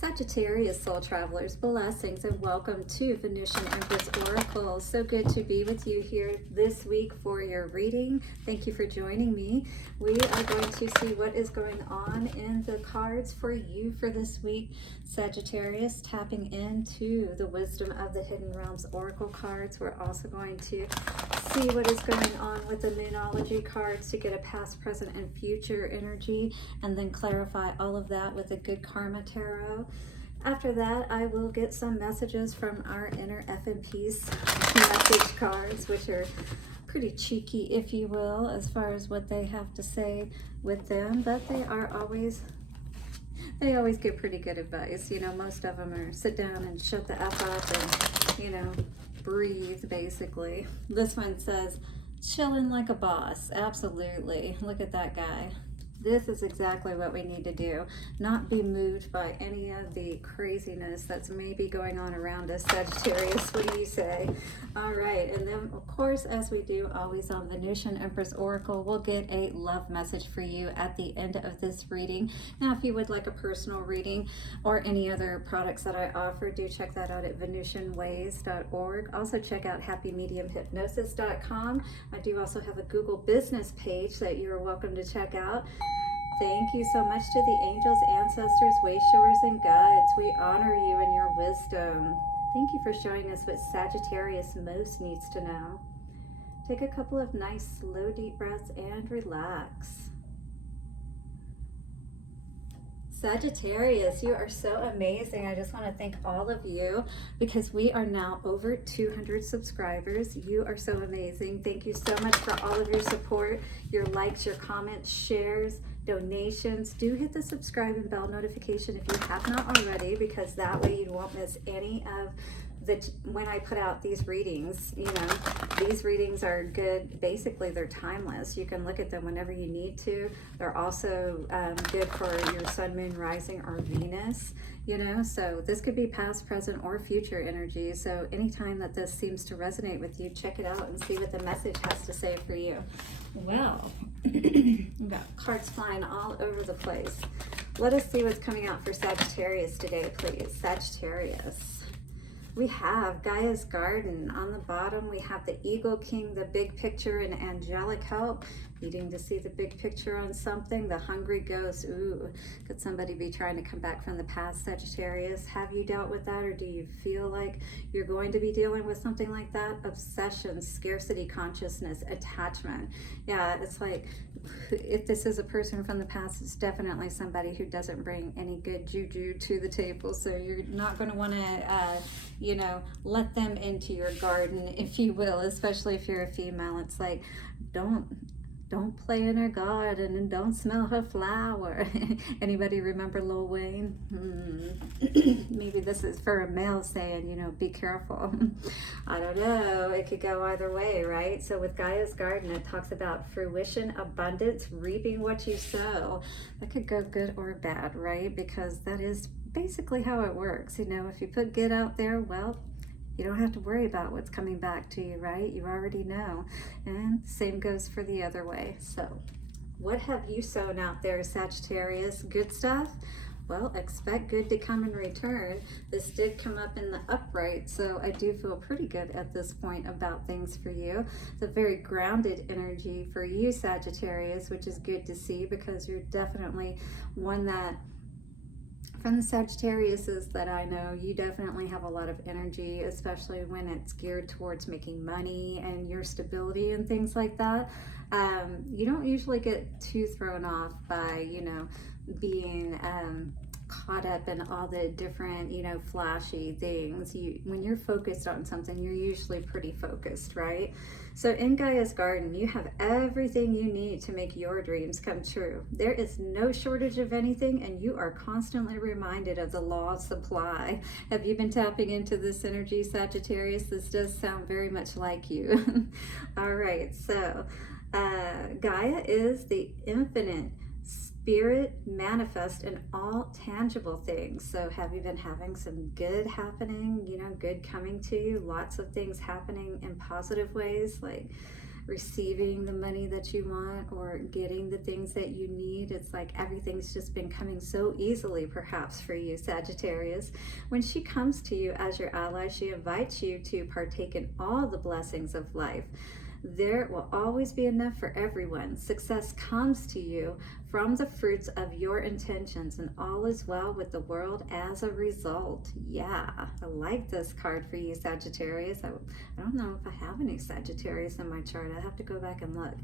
Sagittarius soul travelers, blessings and welcome to Venusian Empress Oracle. So good to be with you here this week for your reading. Thank you for joining me. We are going to see what is going on in the cards for you for this week. Sagittarius, tapping into the wisdom of the Hidden Realms Oracle cards. We're also going to see what is going on with the Moonology cards to get a past, present, and future energy, and then clarify all of that with the Good Karma Tarot. After that, I will get some messages from our inner FMP's message cards, which are pretty cheeky, if you will, as far as what they have to say with them, but they always give pretty good advice. You know, most of them are sit down and shut the F up and, you know, breathe, basically. This one says, chilling like a boss. Absolutely. Look at that guy. This is exactly what we need to do. Not be moved by any of the craziness that's maybe going on around us. Sagittarius, what do you say? All right, and then of course, as we do always on Venusian Empress Oracle, we'll get a love message for you at the end of this reading. Now, if you would like a personal reading or any other products that I offer, do check that out at VenusianWays.org. Also check out HappyMediumHypnosis.com. I do also have a Google business page that you're welcome to check out. Thank you so much to the angels, ancestors, wayshowers, and guides. We honor you and your wisdom. Thank you for showing us what Sagittarius most needs to know. Take a couple of nice, slow, deep breaths and relax. Sagittarius, you are so amazing. I just want to thank all of you because we are now over 200 subscribers. You are so amazing. Thank you so much for all of your support, your likes, your comments, shares, donations. Do hit the subscribe and bell notification if you have not already, because that way you won't miss any of when I put out these readings. You know, these readings are good. Basically, they're timeless. You can look at them whenever you need to. They're also good for your sun, moon, rising, or Venus, you know, so this could be past, present, or future energy. So anytime that this seems to resonate with you, check it out and see what the message has to say for you. Well, we've got cards flying all over the place. Let us see what's coming out for Sagittarius today, please. Sagittarius. We have Gaias Garden. On the bottom, we have the Eagle King, the big picture, and angelic help. Needing to see the big picture on something. The Hungry Ghost. Ooh, could somebody be trying to come back from the past, Sagittarius? Have you dealt with that, or do you feel like you're going to be dealing with something like that? Obsession, scarcity consciousness, attachment. Yeah, it's like, if this is a person from the past, it's definitely somebody who doesn't bring any good juju to the table. So you're not going to want to, you know, let them into your garden, if you will, especially if you're a female. It's like, don't play in her garden and don't smell her flower. Anybody remember Lil Wayne? Maybe this is for a male saying, you know, be careful. I don't know. It could go either way, right? So with Gaia's Garden, it talks about fruition, abundance, reaping what you sow. That could go good or bad, right? Because that is basically how it works. You know, if you put good out there, well, you don't have to worry about what's coming back to you, right? You already know. And same goes for the other way. So what have you sown out there, Sagittarius? Good stuff? Well, expect good to come in return. This did come up in the upright, so I do feel pretty good at this point about things for you. It's a very grounded energy for you, Sagittarius, which is good to see, because you're definitely one that, from the Sagittariuses that I know, you definitely have a lot of energy, especially when it's geared towards making money and your stability and things like that. You don't usually get too thrown off by, you know, being caught up in all the different, you know, flashy things. When you're focused on something, you're usually pretty focused, right? So in Gaia's Garden, you have everything you need to make your dreams come true. There is no shortage of anything, and you are constantly reminded of the law of supply. Have you been tapping into this energy, Sagittarius? This does sound very much like you. All right, so Gaia is the infinite spirit manifest in all tangible things. So have you been having some good happening, you know, good coming to you? Lots of things happening in positive ways, like receiving the money that you want or getting the things that you need. It's like everything's just been coming so easily, perhaps, for you, Sagittarius. When she comes to you as your ally, she invites you to partake in all the blessings of life. There will always be enough for everyone. Success comes to you from the fruits of your intentions, and all is well with the world as a result. Yeah, I like this card for you, Sagittarius. I don't know if I have any Sagittarius in my chart. I have to go back and look.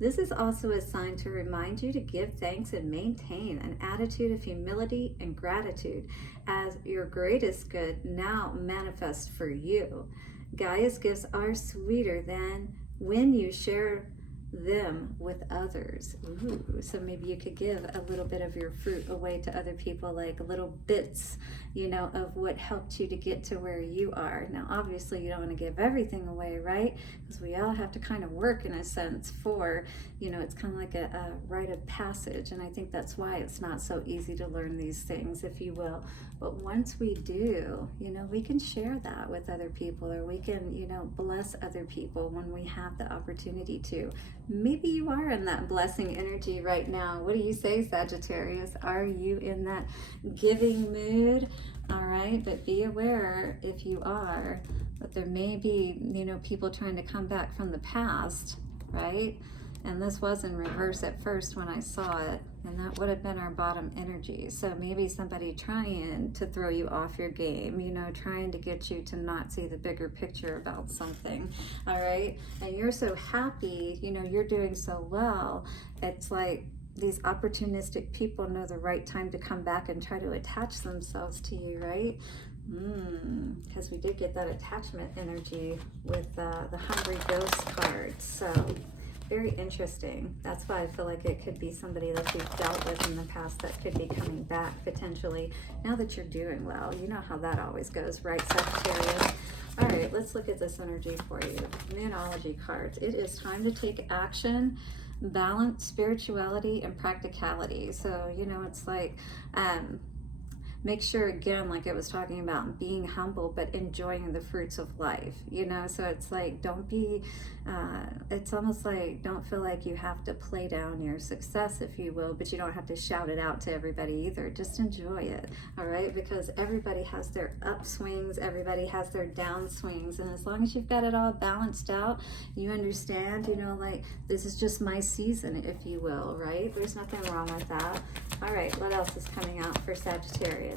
This is also a sign to remind you to give thanks and maintain an attitude of humility and gratitude as your greatest good now manifests for you. Gaia's gifts are sweeter than when you share them with others. Ooh, so maybe you could give a little bit of your fruit away to other people, like little bits, you know, of what helped you to get to where you are. Now, obviously, you don't want to give everything away, right? Because we all have to kind of work, in a sense, for, you know, it's kind of like a rite of passage. And I think that's why it's not so easy to learn these things, if you will. But once we do, you know, we can share that with other people, or we can, you know, bless other people when we have the opportunity to. Maybe you are in that blessing energy right now. What do you say, Sagittarius? Are you in that giving mood? All right, but be aware, if you are, that there may be, you know, people trying to come back from the past, right? And this was in reverse at first when I saw it, and that would have been our bottom energy. So maybe somebody trying to throw you off your game, you know, trying to get you to not see the bigger picture about something, all right? And you're so happy, you know, you're doing so well. It's like these opportunistic people know the right time to come back and try to attach themselves to you, right? Because we did get that attachment energy with the Hungry Ghost card. So very interesting. That's why I feel like it could be somebody that you've dealt with in the past that could be coming back potentially now that you're doing well. You know how that always goes, right, Sagittarius? All right, let's look at this energy for you. Moonology cards. It is time to take action, balance spirituality and practicality. So, you know, it's like, make sure, again, like I was talking about, being humble, but enjoying the fruits of life, you know? So it's like, don't be, it's almost like, don't feel like you have to play down your success, if you will, but you don't have to shout it out to everybody either. Just enjoy it, all right? Because everybody has their upswings, everybody has their downswings, and as long as you've got it all balanced out, you understand, you know, like, this is just my season, if you will, right? There's nothing wrong with that. All right, what else is coming out for Sagittarius?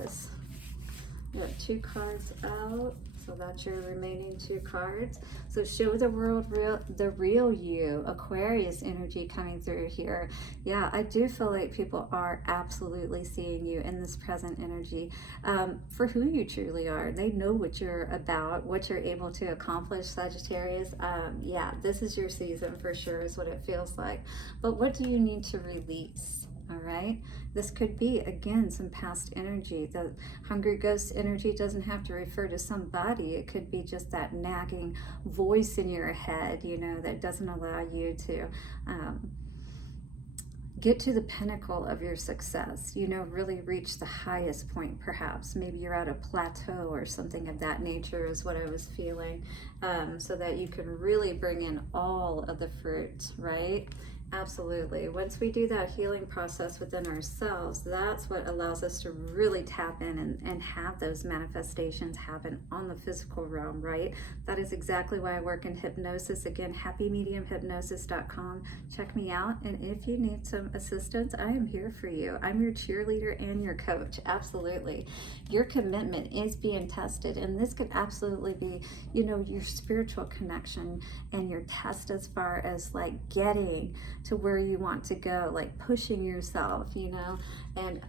We got 2 cards out, so that's your remaining 2 cards. So show the world the real you, Aquarius energy coming through here. Yeah, I do feel like people are absolutely seeing you in this present energy for who you truly are. They know what you're about, what you're able to accomplish, Sagittarius. Yeah, this is your season for sure, is what it feels like. But what do you need to release? All right, this could be, again, some past energy. The Hungry Ghost energy doesn't have to refer to somebody. It could be just that nagging voice in your head, you know, that doesn't allow you to get to the pinnacle of your success, you know, really reach the highest point, perhaps. Maybe you're at a plateau or something of that nature, is what I was feeling, so that you can really bring in all of the fruit, right? Absolutely. Once we do that healing process within ourselves, that's what allows us to really tap in and have those manifestations happen on the physical realm, right? That is exactly why I work in hypnosis. Again, happymediumhypnosis.com. Check me out. And if you need some assistance, I am here for you. I'm your cheerleader and your coach. Absolutely. Your commitment is being tested. And this could absolutely be, you know, your spiritual connection and your test as far as like getting to where you want to go, like pushing yourself, you know, and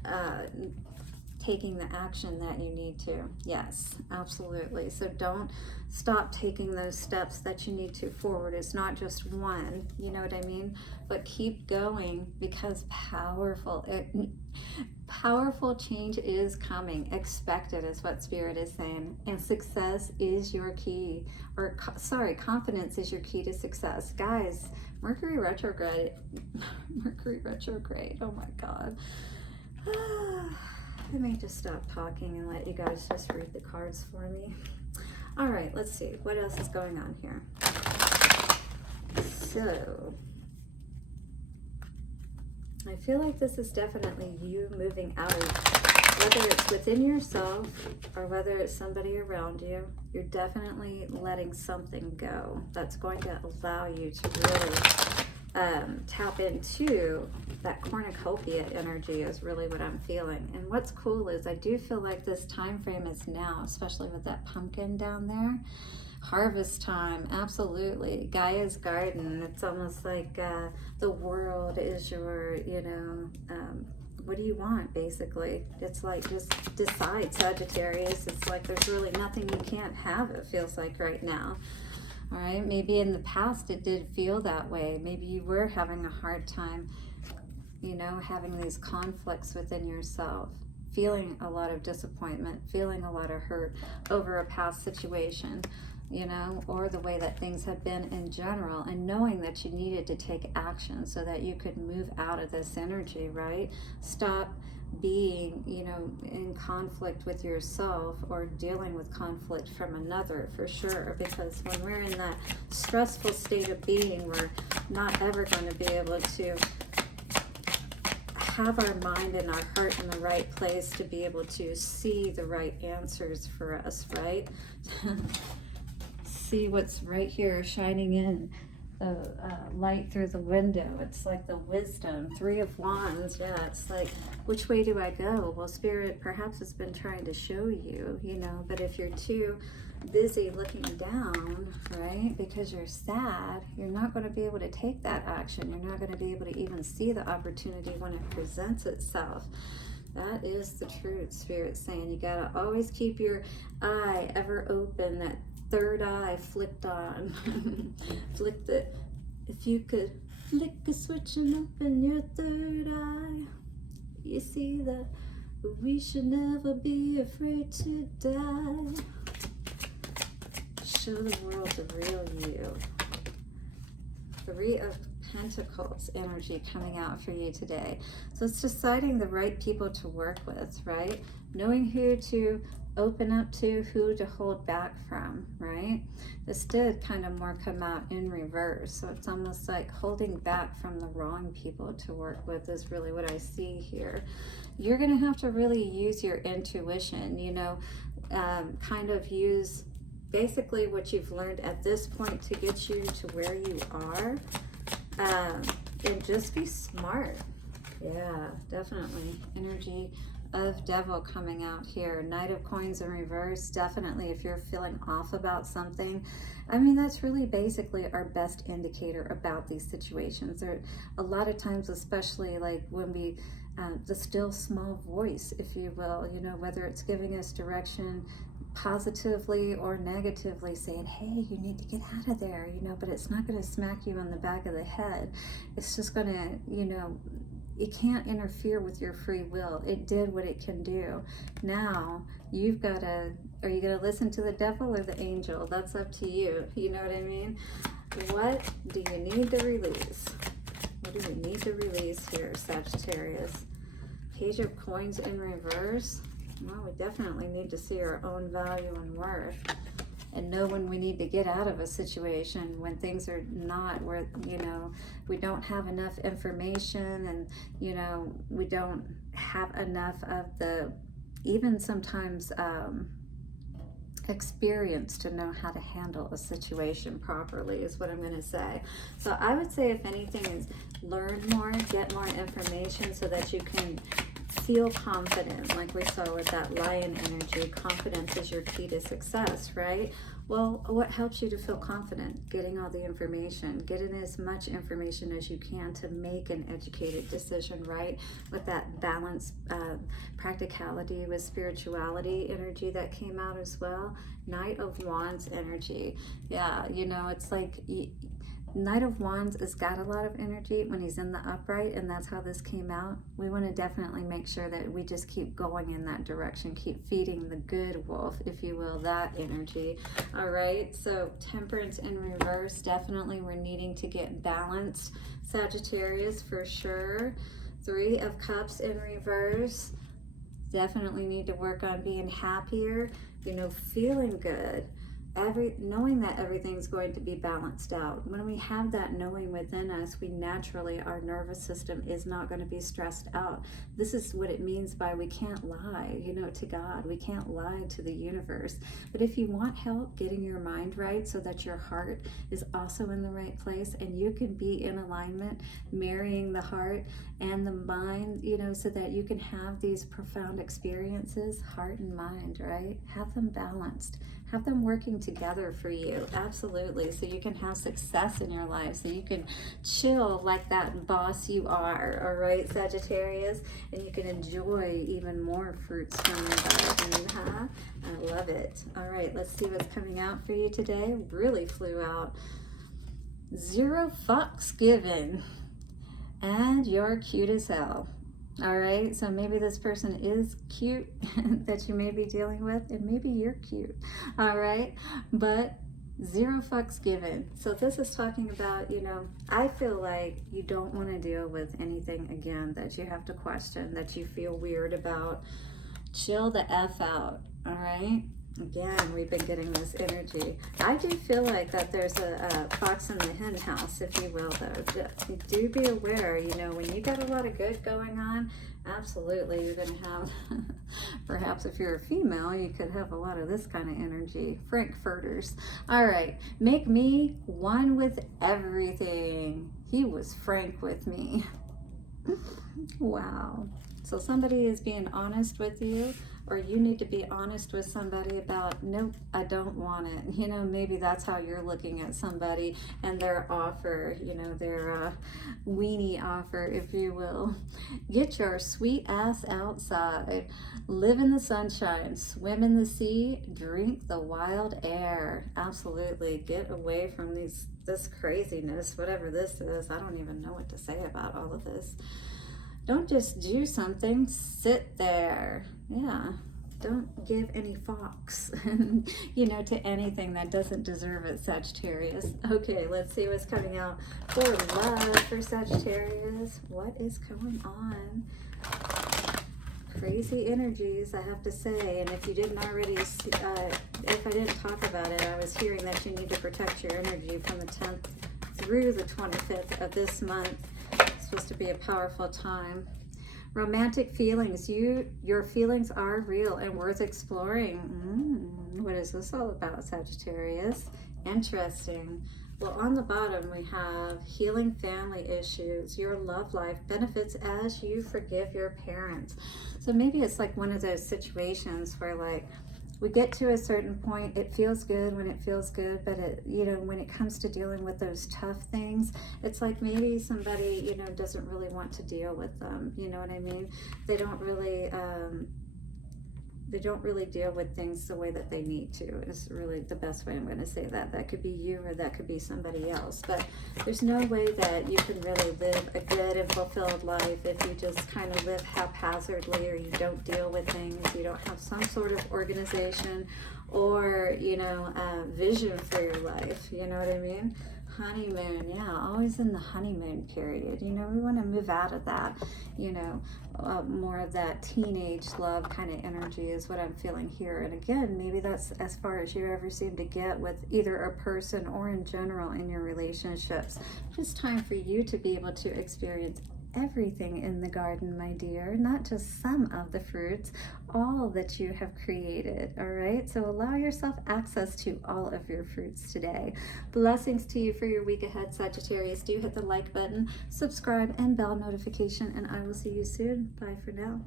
taking the action that you need to. Yes, absolutely. So don't stop taking those steps that you need to forward. It's not just one, you know what I mean? But keep going, because powerful change is coming. Expect it, is what Spirit is saying. And success is your key, or confidence is your key to success. Guys, Mercury retrograde, oh my God. I may just stop talking and let you guys just read the cards for me. All right, let's see. What else is going on here? So I feel like this is definitely you moving out of, whether it's within yourself or whether it's somebody around you, you're definitely letting something go that's going to allow you to really tap into that cornucopia energy is really what I'm feeling. And what's cool is I do feel like this time frame is now, especially with that pumpkin down there. Harvest time, absolutely. Gaia's Garden, it's almost like the world is your, you know, what do you want, basically? It's like, just decide, Sagittarius. It's like there's really nothing you can't have, it feels like right now. All right, maybe in the past it did feel that way. Maybe you were having a hard time, you know, having these conflicts within yourself, feeling a lot of disappointment, feeling a lot of hurt over a past situation, you know, or the way that things have been in general, and knowing that you needed to take action so that you could move out of this energy, right? Stop being, you know, in conflict with yourself or dealing with conflict from another, for sure, because when we're in that stressful state of being, we're not ever going to be able to have our mind and our heart in the right place to be able to see the right answers for us, right? See what's right here shining in the light through the window. It's like the wisdom, 3 of Wands. Yeah, it's like, which way do I go? Well, Spirit perhaps has been trying to show you, you know, but if you're too busy looking down, right, because you're sad, you're not going to be able to take that action. You're not going to be able to even see the opportunity when it presents itself. That is the truth, Spirit's saying. You got to always keep your eye ever open, that third eye flicked on. Flick the, if you could flick a switch and open your third eye, you see that we should never be afraid to die. Show the world the real you. 3 of Pentacles energy coming out for you today. So it's deciding the right people to work with, right? Knowing who to open up to, who to hold back from, right? This did kind of more come out in reverse. So it's almost like holding back from the wrong people to work with is really what I see here. You're going to have to really use your intuition, you know, kind of use basically what you've learned at this point to get you to where you are, and just be smart. Yeah, definitely. Energy of Devil coming out here. Knight of Coins in reverse. Definitely, if you're feeling off about something, I mean, that's really basically our best indicator about these situations. There, a lot of times, especially like when we, the still small voice, if you will, you know, whether it's giving us direction positively or negatively, saying, hey, you need to get out of there, you know, but it's not going to smack you on the back of the head. It's just going to, you know, it can't interfere with your free will. It did what it can do. Now you've got to, are you going to listen to the devil or the angel? That's up to you. You know what I mean? What do you need to release? What do you need to release here, Sagittarius? Page of Coins in reverse. Well, we definitely need to see our own value and worth, and know when we need to get out of a situation, when things are not where, you know, we don't have enough information, and, you know, we don't have enough of the, even sometimes experience to know how to handle a situation properly, is what I'm going to say. So I would say, if anything, is learn more, get more information so that you can feel confident, like we saw with that lion energy. Confidence is your key to success, right? Well, what helps you to feel confident? Getting all the information, getting as much information as you can to make an educated decision, right? With that balance, practicality with spirituality energy that came out as well. Knight of Wands energy. Yeah, you know, it's like, Knight of Wands has got a lot of energy when he's in the upright, and that's how this came out. We want to definitely make sure that we just keep going in that direction, keep feeding the good wolf, if you will, that energy. All right, so Temperance in reverse. Definitely we're needing to get balanced, Sagittarius, for sure. 3 of Cups in reverse. Definitely need to work on being happier, you know, feeling good. knowing that everything's going to be balanced out. When we have that knowing within us, we naturally, our nervous system is not going to be stressed out. This is what it means by we can't lie, you know, to God. We can't lie to the universe. But if you want help getting your mind right so that your heart is also in the right place and you can be in alignment, marrying the heart and the mind, you know, so that you can have these profound experiences, heart and mind, right? Have them balanced. Have them working together for you, absolutely, so you can have success in your life, so you can chill like that boss you are, all right, Sagittarius, and you can enjoy even more fruits from your garden, huh? I love it. All right, let's see what's coming out for you today. Really flew out. 0 fucks given, and you're cute as hell. All right, so maybe this person is cute that you may be dealing with, and maybe you're cute, all right, but 0 fucks given. So this is talking about, you know, I feel like you don't want to deal with anything again that you have to question, that you feel weird about. Chill the F out, all right? Again, we've been getting this energy. I do feel like that there's a fox in the hen house, if you will, though. Do be aware, you know, when you got a lot of good going on, absolutely, you're going to have, perhaps if you're a female, you could have a lot of this kind of energy. Frankfurters. All right, make me one with everything. He was frank with me. Wow. So somebody is being honest with you, or you need to be honest with somebody about, nope, I don't want it. You know, maybe that's how you're looking at somebody and their offer, you know, their weenie offer, if you will. Get your sweet ass outside. Live in the sunshine. Swim in the sea. Drink the wild air. Absolutely. Get away from this craziness, whatever this is. I don't even know what to say about all of this. Don't just do something, sit there. Yeah, don't give any fox, you know, to anything that doesn't deserve it, Sagittarius. Okay, let's see what's coming out for love for Sagittarius. What is going on? Crazy energies, I have to say. And if you didn't already see, if I didn't talk about it, I was hearing that you need to protect your energy from the 10th through the 25th of this month. Supposed to be a powerful time. Romantic feelings. Your feelings are real and worth exploring. What is this all about, Sagittarius? Interesting. Well, on the bottom we have healing family issues. Your love life benefits as you forgive your parents. So maybe it's like one of those situations where, like, we get to a certain point, it feels good when it feels good, but it, you know, when it comes to dealing with those tough things, it's like maybe somebody, you know, doesn't really want to deal with them. You know what I mean? They don't really deal with things the way that they need to. It's really the best way I'm going to say that. That could be you or that could be somebody else. But there's no way that you can really live a good and fulfilled life if you just kind of live haphazardly, or you don't deal with things, you don't have some sort of organization or, you know, vision for your life. You know what I mean? Honeymoon, yeah, always in the honeymoon period. You know, we want to move out of that, you know, more of that teenage love kind of energy is what I'm feeling here. And again, maybe that's as far as you ever seem to get with either a person or in general in your relationships. It's time for you to be able to experience everything in the garden, my dear, not just some of the fruits, all that you have created. All right, so allow yourself access to all of your fruits today. Blessings to you for your week ahead, Sagittarius. Do hit the like button, subscribe, and bell notification, and I will see you soon. Bye for now.